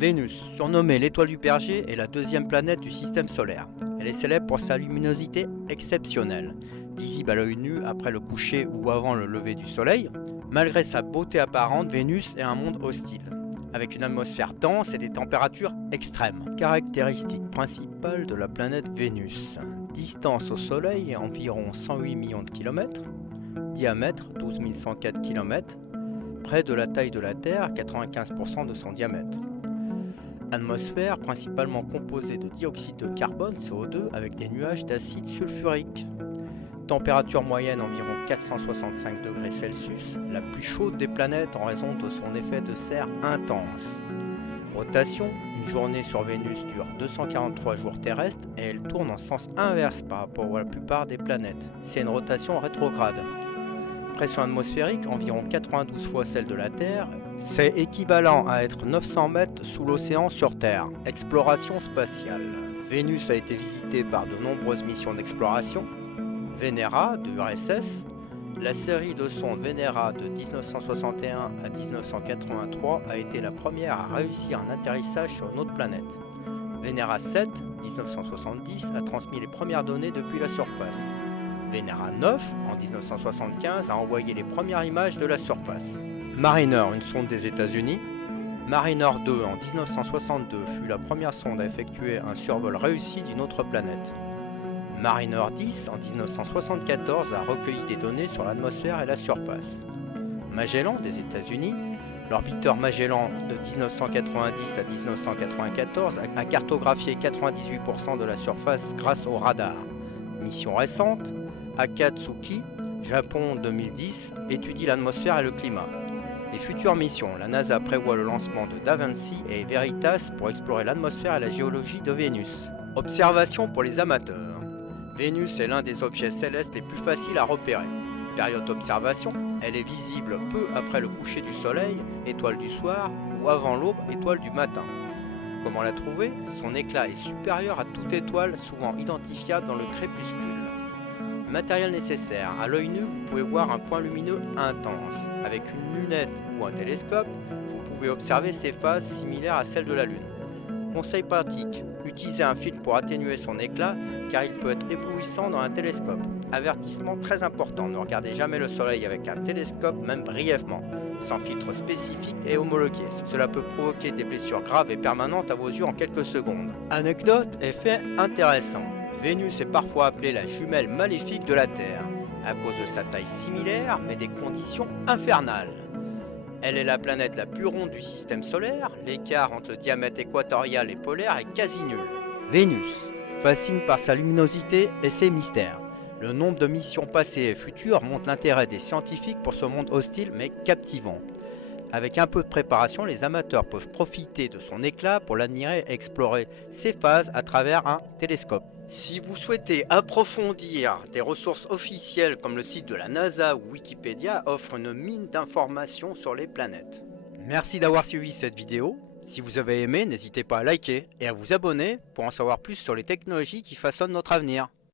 Vénus, surnommée l'étoile du berger, est la deuxième planète du système solaire. Elle est célèbre pour sa luminosité exceptionnelle, visible à l'œil nu après le coucher ou avant le lever du soleil. Malgré sa beauté apparente, Vénus est un monde hostile, avec une atmosphère dense et des températures extrêmes. Caractéristique principale de la planète Vénus: distance au soleil environ 108 millions de kilomètres, diamètre 12 104 km, près de la taille de la Terre, 95% de son diamètre. Atmosphère principalement composée de dioxyde de carbone, CO2, avec des nuages d'acide sulfurique. Température moyenne environ 465 degrés Celsius, la plus chaude des planètes en raison de son effet de serre intense. Rotation: une journée sur Vénus dure 243 jours terrestres et elle tourne en sens inverse par rapport à la plupart des planètes. C'est une rotation rétrograde. Pression atmosphérique environ 92 fois celle de la Terre, c'est équivalent à être 900 mètres sous l'océan sur Terre. Exploration spatiale. Vénus a été visitée par de nombreuses missions d'exploration. Venera de l'URSS, la série de sondes Venera de 1961 à 1983 a été la première à réussir un atterrissage sur une autre planète. Venera 7, 1970, a transmis les premières données depuis la surface. Venera 9, en 1975, a envoyé les premières images de la surface. Mariner, une sonde des États-Unis. Mariner 2, en 1962, fut la première sonde à effectuer un survol réussi d'une autre planète. Mariner 10, en 1974, a recueilli des données sur l'atmosphère et la surface. Magellan, des États-Unis. L'orbiteur Magellan, de 1990 à 1994, a cartographié 98% de la surface grâce au radar. Mission récente, Akatsuki, Japon 2010, étudie l'atmosphère et le climat. Les futures missions: la NASA prévoit le lancement de Da Vinci et Veritas pour explorer l'atmosphère et la géologie de Vénus. Observation pour les amateurs. Vénus est l'un des objets célestes les plus faciles à repérer. Période d'observation: elle est visible peu après le coucher du soleil, étoile du soir, ou avant l'aube, étoile du matin. Comment la trouver? Son éclat est supérieur à toute étoile, souvent identifiable dans le crépuscule. Matériel nécessaire: à l'œil nu, vous pouvez voir un point lumineux intense. Avec une lunette ou un télescope, vous pouvez observer ses phases similaires à celles de la Lune. Conseil pratique: utilisez un filtre pour atténuer son éclat, car il peut être éblouissant dans un télescope. Avertissement très important: ne regardez jamais le soleil avec un télescope, même brièvement, sans filtre spécifique et homologué. Cela peut provoquer des blessures graves et permanentes à vos yeux en quelques secondes. Anecdote et fait intéressant: Vénus est parfois appelée la jumelle maléfique de la Terre, à cause de sa taille similaire mais des conditions infernales. Elle est la planète la plus ronde du système solaire, l'écart entre le diamètre équatorial et polaire est quasi nul. Vénus fascine par sa luminosité et ses mystères. Le nombre de missions passées et futures montre l'intérêt des scientifiques pour ce monde hostile mais captivant. Avec un peu de préparation, les amateurs peuvent profiter de son éclat pour l'admirer et explorer ses phases à travers un télescope. Si vous souhaitez approfondir, des ressources officielles comme le site de la NASA ou Wikipédia offrent une mine d'informations sur les planètes. Merci d'avoir suivi cette vidéo. Si vous avez aimé, n'hésitez pas à liker et à vous abonner pour en savoir plus sur les technologies qui façonnent notre avenir.